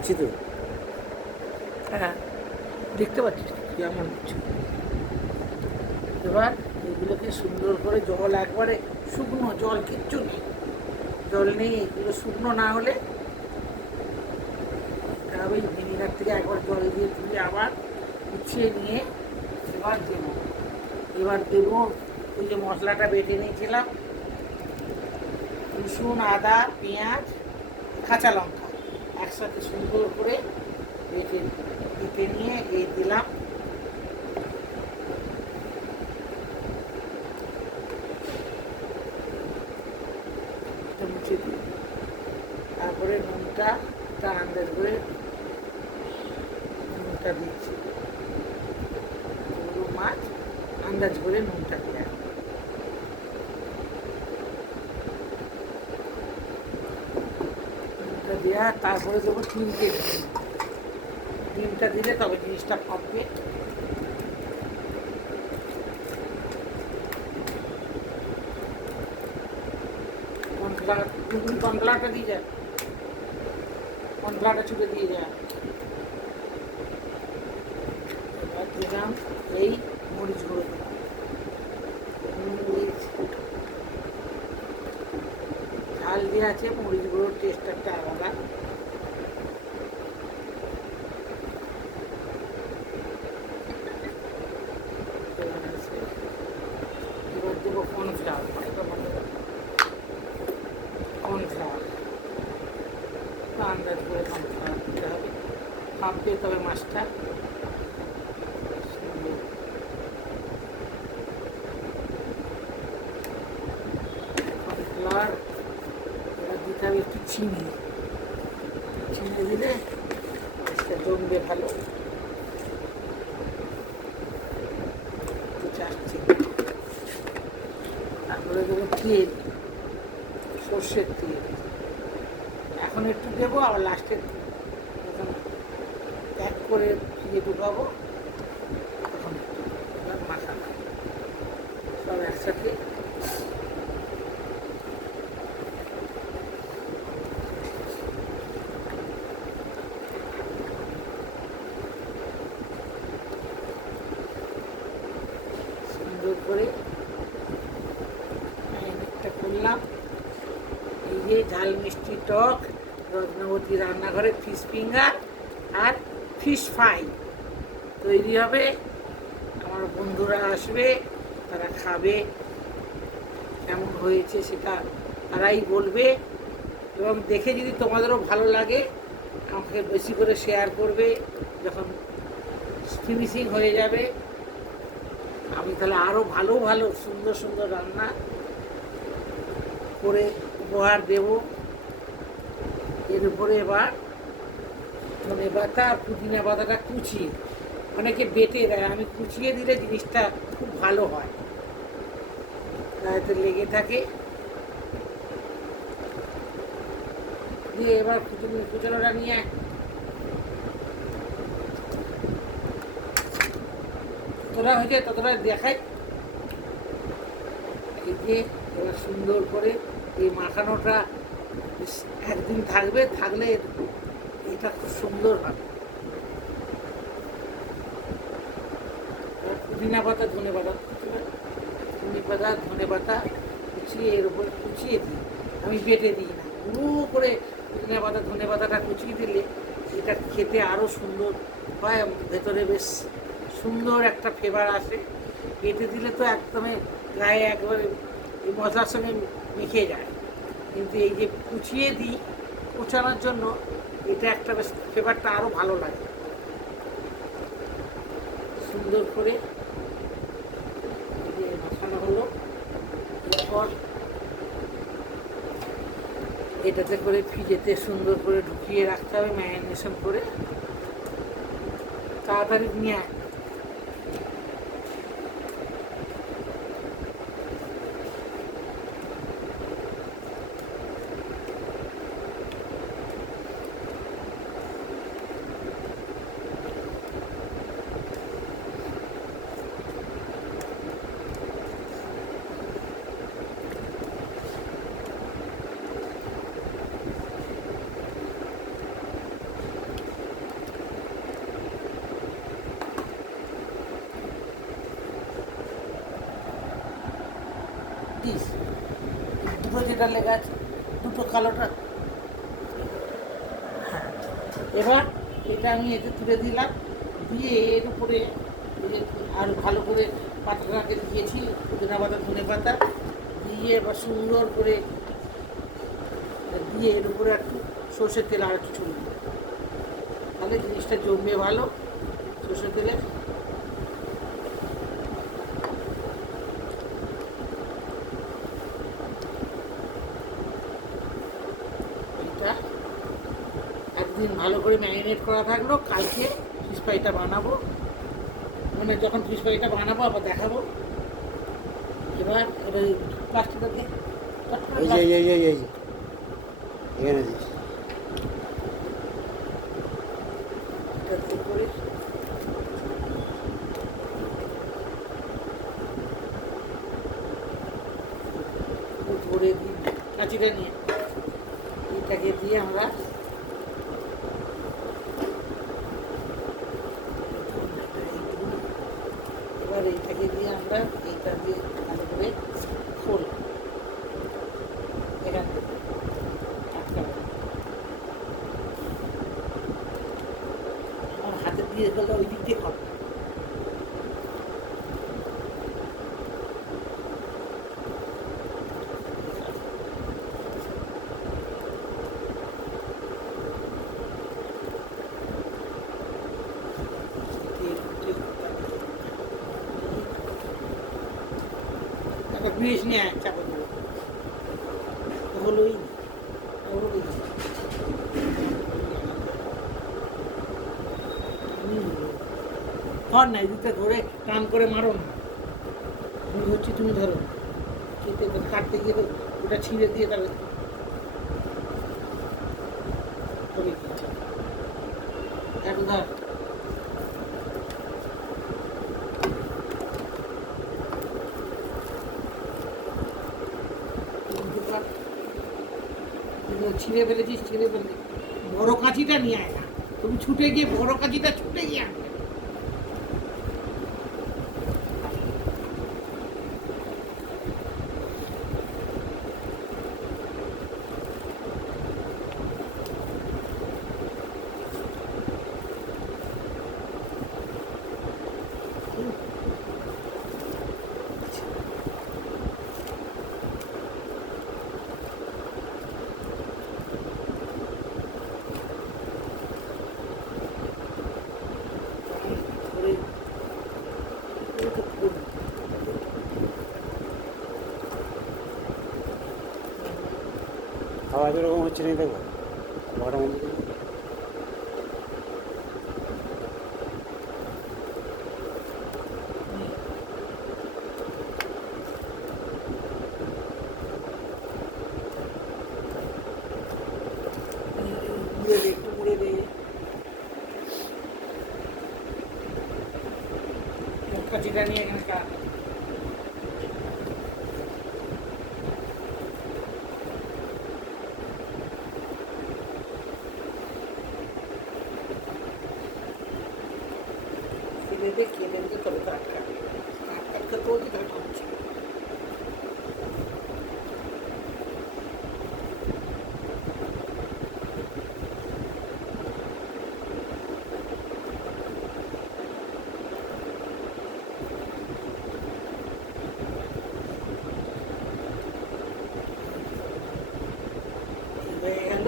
করছি তো। হ্যাঁ, দেখতে পাচ্ছিস কেমন হচ্ছে। এবার এগুলোকে সুন্দর করে জল একবারে শুকনো, জল কিচ্ছু নেই, জল নেই, এগুলো শুকনো না হলে ওই ভিনিগার থেকে একবার জল দিয়ে তুলে আবার গুছিয়ে নিয়ে এবার দেবো ওই যে মশলাটা বেটে নিয়েছিলাম, রসুন, আদা, পেঁয়াজ, কাঁচা লঙ্কা একসাথে সুন্দর করে বেটে নিয়ে এই দিলাম। মুছে দিই। তারপরে নুনটা আন্দাজ করে নুনটা দিচ্ছি, পুরো মাছ আন্দাজ করে নুনটা দিয়ে দেওয়া। তারপরে দেবো ডিমটা দিলে তবে জিনিসটা ফাটবে। কর্নফ্লাওয়ারটা দিয়ে যায়, কর্নফ্লাওয়ারটা ছুটে দিয়ে যায়। এবার দিলাম এই মরিচ গুঁড়ো, ঝাল দিয়ে আছে, মরিচ গুঁড়োর টেস্ট একটা আলাদা। এবার দেবো কর্নফ্লাওয়ার, আন্দাজ করে কর্নফ্লাওয়ার দিতে হবে, ভাববে তবে মাছটা কর্নফ্লাওয়ার। এবার দিতে হবে একটু চিনি দিলে মাছটা জমবে ভালো। তারপরে দেবো তেল, সর্ষের তেল, এখন একটু দেবো, আবার লাস্টে যখন প্যাক করে ফ্রিজে ঢুকাবো তখন এবার মাখানো সব একসাথে। সুন্দর করে ম্যারিনেটটা করলাম। এই যে ঝাল মিষ্টি টক রত্নবতী রান্নাঘরে ফিশ ফিঙ্গার আর ফিশ ফ্রাই তৈরি হবে। আমার বন্ধুরা আসবে, তারা খাবে, কেমন হয়েছে সেটা তারাই বলবে। এবং দেখে যদি তোমাদেরও ভালো লাগে আমাকে বেশি করে শেয়ার করবে। যখন ফিনিশিং হয়ে যাবে আমি তাহলে আরও ভালো ভালো সুন্দর সুন্দর রান্না করে উপহার দেব। এর উপরে এবার ধনে পাতা আর পুদিনা পাতাটা কুচিয়ে, অনেকে বেটে দেয়, আমি কুচিয়ে দিলে জিনিসটা খুব ভালো হয়, গায়েতে লেগে থাকে। দিয়ে এবার কুচানোটা নিয়ে যতটা হয়ে যায় ততটা দেখাই। এই যে এবার সুন্দর করে এই মাখানোটা একদিন থাকলে এটা খুব সুন্দর হবে। পুদিনা পাতা, ধনে পাতা কুচিয়ে এর উপরে কুচিয়ে দিই, আমি বেটে দিই না, গুঁড়ো করে পুদিনা পাতা ধনে পাতাটা কুচিয়ে দিলে এটা খেতে আরও সুন্দর হয়, ভেতরে বেশ সুন্দর একটা ফ্লেভার আসে। বেটে দিলে তো একদমই গায়ে একবারে এই মশলার সঙ্গে মেখে যায়, কিন্তু এই যে কুচিয়ে দিই কুচানোর জন্য এটা একটা বেশ ফ্লেভারটা আরও ভালো লাগে। সুন্দর করে মাখানো হলো, এরপর এটাতে করে ফ্রিজেতে সুন্দর করে ঢুকিয়ে রাখতে হবে, ম্যারিনেশন করে তাড়াতাড়ি নিয়ে। দেখিস দুটো যেটা লেখা আছে, দুটো কালোটা। হ্যাঁ, এবার এটা আমি এতে তুলে দিলাম, দিয়ে এর উপরে আর ভালো করে পাতাটাকে দিয়েছি, পুদিনা পাতা ধনে পাতা দিয়ে এবার সুন্দর করে দিয়ে এর উপরে একটু সর্ষের তেল আর একটু ছড়িয়ে দিই, তাহলে জিনিসটা জমবে ভালো সর্ষের তেলে। এটা একদিন ভালো করে ম্যারিনেট করা থাকলো, কালকে ফিশ ফ্রাইটা বানাবো, মানে যখন ফিশ ফ্রাইটা বানাবো আবার দেখাবো। এবার এবার প্লাস্টিকটা দিয়ে এখানে দিস। করে ধরে দিই কাঁচিটা নিয়ে, এইটাকে দিয়ে আমরা এবার এইটাকে দিয়ে আমরা এইটা দিয়ে ভালো করে খোল এখান থেকে আটকা আমার হাতে দিয়ে গেলে ওই দিক দিয়ে হবে। একটা ব্রিজ নিয়ে চাপা দেবো, হলোই হলোই ধর না, এদিকটা ধরে টান করে মারো না, আমি ধরছি তুমি ধরো, কেটে কাটতে গিয়ে তো ওটা ছিঁড়ে দিয়ে তাহলে হবে কি, এখন ধর ছিঁড়ে ফেলেছিস, ছিঁড়ে ফেলে বড় কাঁচিটা নিয়ে আয় না, তুমি ছুটে গিয়ে বড় কাঁচিটা ছুটে গিয়ে আনবে। আওয়াজ ওরকম হচ্ছে না, দেখো বড় মন্দির। একটু মুড়ে দে, কাঁচিটা নিয়ে এখানে কাট, খেলে দিয়ে তবে তো আটকা আটকা তোলতে তাহলে হচ্ছে। হয়ে গেল